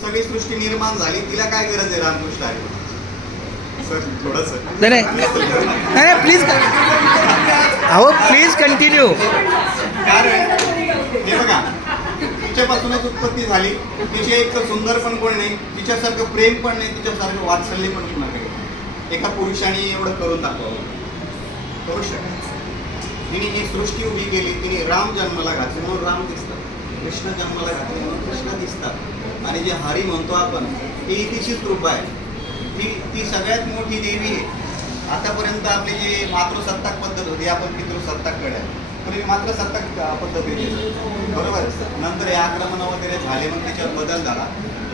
सगळी सृष्टी निर्माण झाली, तिला काय गरज आहे रामकृष्ण हरी? थोडस नाही प्लीज, अहो प्लीज कंटिन्यू. कारण हे बघा, तिच्यापासूनच उत्पत्ती झाली. तिचे एक सुंदर पण कोण नाही, तिच्यासारखं प्रेम पण नाही, तिच्यासारखं वात्सल्य पण कोण नाही. एका पुरुषाने एवढं करून दाखवावं, करू शकत. तिने ही सृष्टी उभी केली, तिने राम जन्माला घातले म्हणून राम दिसतात, कृष्ण जन्माला घातले म्हणून कृष्ण दिसतात. आणि जे हरी म्हणतो आपण, ही तिचीच कृपा आहे. ती सगळ्यात मोठी देवी आहे. आतापर्यंत आपली जी मातृसत्ताक पद्धत होती, आपण पितृसत्ताककडे आहे. पण ही मातृसत्ताक पद्धत होती, बरोबर. नंतर हे आक्रमण वगैरे झाले, मग त्याच्यात बदल झाला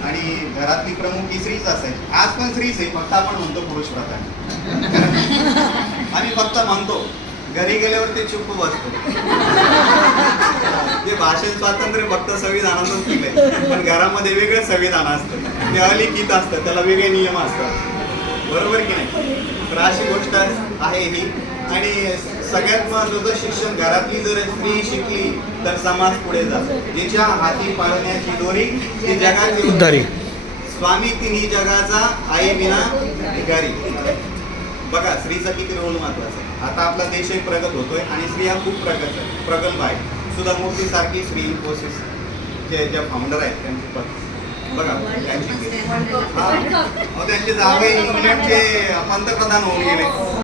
आणि घरातली प्रमुख ही स्त्रीच असायची. आज पण स्त्रीच आहे, फक्त आपण म्हणतो पुरुष प्रधान. आम्ही फक्त म्हणतो, घरी गेल्यावर ते चुप बसतो. ते भाषण स्वातंत्र्य फक्त संविधानातच दिलंय, पण घरामध्ये वेगळं संविधान असतं, ते अलिखित असतं, त्याला वेगळे नियम असतात, बरोबर की नाही. तर अशी गोष्ट आहे ही. आणि सगळ्यात महत्त्वाचं, शिक्षण घरातली जर स्त्री शिकली तर समाज पुढे जातो. जिच्या हाती पाळण्याची दोरी ती जगाची उद्धारी. स्वामी तिन्ही जगाचा, आई विना भिकारी. बघा स्त्रीचा किती रोल महत्वाचा आहे. आता आपला देशही प्रगत होतोय आणि स्त्रिया खूप प्रगल्भ आहे. सुधा मूर्ती सारखी स्त्री इन्फोसिस ज्या फाउंडर आहेत त्यांची पण बघा, त्यांचे जावई इंग्लंडचे पंतप्रधान होऊन गेले.